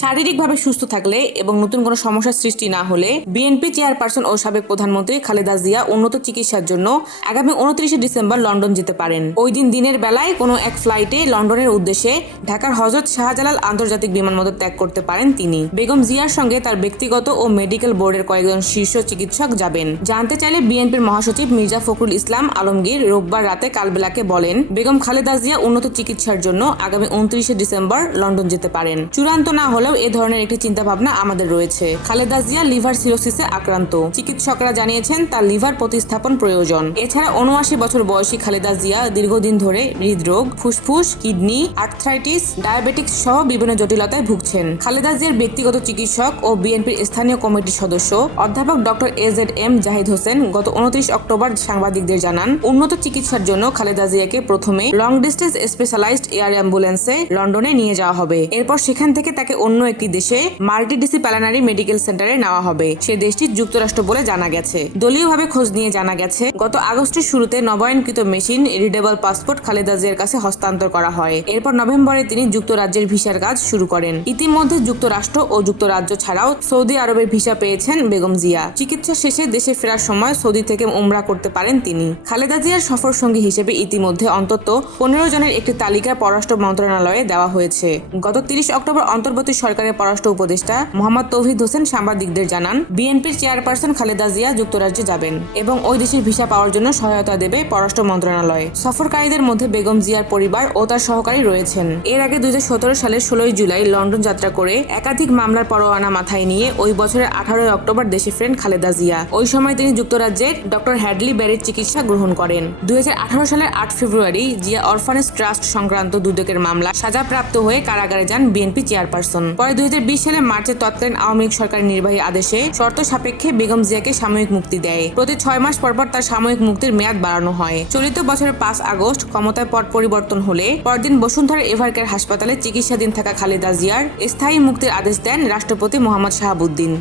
শারীরিকভাবে সুস্থ থাকলে এবং নতুন কোনো সমস্যার সৃষ্টি না হলে বিএনপি চেয়ারপারসন ও সাবেক প্রধানমন্ত্রী খালেদা জিয়া উন্নত চিকিৎসার জন্য আগামী 29 ডিসেম্বর লন্ডন যেতে পারেন। ওই দিন দিনের বেলায় কোনো এক ফ্লাইটে লন্ডনের উদ্দেশ্যে ঢাকার হযরত শাহজালাল আন্তর্জাতিক বিমানবন্দর ত্যাগ করতে পারেন তিনি। বেগম জিয়ার সঙ্গে তার ব্যক্তিগত ও মেডিকেল বোর্ডের কয়েকজন শীর্ষ চিকিৎসক যাবেন। জানতে চাইলে বিএনপির মহাসচিব মির্জা ফখরুল ইসলাম আলমগীর রোববার রাতে কালবেলাকে বলেন, বেগম খালেদা জিয়া উন্নত চিকিৎসার জন্য আগামী 29 ডিসেম্বর লন্ডন যেতে পারেন। চূড়ান্ত না হলেও এ ধরনের একটি চিন্তাভাবনা আমাদের রয়েছে। খালেদা জিয়া লিভার সিরোসিসে আক্রান্ত। চিকিৎসকরা জানিয়েছেন তার লিভার প্রতিস্থাপন প্রয়োজন। এছাড়া 79 বছর বয়সী খালেদা জিয়া দীর্ঘদিন ধরে হৃদরোগ, ফুসফুস, কিডনি, আর্থ্রাইটিস, ডায়াবেটিক্স সহ বিভিন্ন জটিলতায় ভুগছেন। খালেদা জিয়ার ব্যক্তিগত চিকিৎসক ও বিএনপির স্থানীয় কমিটির সদস্য অধ্যাপক ডক্টর AZM জাহিদ হোসেন গত 29 অক্টোবর সাংবাদিকদের জানান, উন্নত চিকিৎসার জন্য খালেদা জিয়াকে প্রথমে লং ডিস্টেন্স স্পেশালাইজড এয়ার অ্যাম্বুলেন্সে লন্ডনে নিয়ে যাওয়া হবে। এরপর সেখান থেকে তাকে অন্য একটি দেশে মাল্টিডিসিপ্লিনারি মেডিকেল সেন্টারে নেওয়া হবে। সে দেশটি যুক্তরাষ্ট্র বলে জানা গেছে। দলীয়ভাবে খোঁজ নিয়ে জানা গেছে, গত আগস্টের শুরুতে নবায়নকৃত মেশিন রিডেবল পাসপোর্ট খালেদা জিয়ার কাছে হস্তান্তর করা হয়। এরপর নভেম্বরে তিনি যুক্তরাজ্যের ভিসার কাজ শুরু করেন। ইতিমধ্যে যুক্তরাষ্ট্র ও যুক্তরাজ্য ছাড়াও সৌদি আরবের ভিসা পেয়েছেন বেগম জিয়া। চিকিৎসা শেষে দেশে ফেরার সময় সৌদি থেকে উমরা করতে পারেন তিনি। খালেদা জিয়ার সফর সঙ্গী হিসেবে ইতিমধ্যে অন্তত 15 জনের একটি তালিকা পররাষ্ট্র মন্ত্রণালয়ে দেওয়া হয়েছে। গত 30 অক্টোবর অন্তর্বর্তী সরকারের পররাষ্ট্র উপদেষ্টা মোহাম্মদ তৌহিদ হোসেন সাংবাদিকদের জানান, বিএনপির চেয়ারপারসন খালেদা জিয়া যুক্তরাজ্যে যাবেন এবং ওই দেশের ভিসা পাওয়ার জন্য সহায়তা দেবে পররাষ্ট্র মন্ত্রণালয়। সফরকারীদের মধ্যে বেগম জিয়ার পরিবার ও তার সহকারী রয়েছেন। এর আগে 2017 সালের 16 জুলাই লন্ডন যাত্রা করে একাধিক মামলার পরোয়ানা মাথায় নিয়ে ওই বছরের 18 অক্টোবর দেশে ফেরেন খালেদা জিয়া। ওই সময় তিনি যুক্তরাজ্যের ডক্টর হ্যাডলি ব্যারির চিকিৎসা গ্রহণ করেন। 2018 সালের 8 ফেব্রুয়ারি জিয়া অরফানেজ ট্রাস্ট সংক্রান্ত দুদকের মামলা সাজাপ্রাপ্ত হয়ে কারাগারে যান বিএনপি চেয়ারপারসন। পরে 2020 সালে মার্চে তৎকালীন আওয়ামী লীগ সরকারের নির্বাহী আদেশে শর্ত সাপেক্ষে বেগম জিয়াকে সাময়িক মুক্তি দেয়। প্রতি 6 মাস পরপর তার সাময়িক মুক্তির মেয়াদ বাড়ানো হয়। চলিত বছরের 5 আগস্ট ক্ষমতায় পট পরিবর্তন হলে পরদিন বসুন্ধরা এভারকেয়ার হাসপাতালে চিকিৎসাধীন থাকা খালেদা জিয়ার স্থায়ী মুক্তির আদেশ দেন রাষ্ট্রপতি মোহাম্মদ শাহাবুদ্দিন।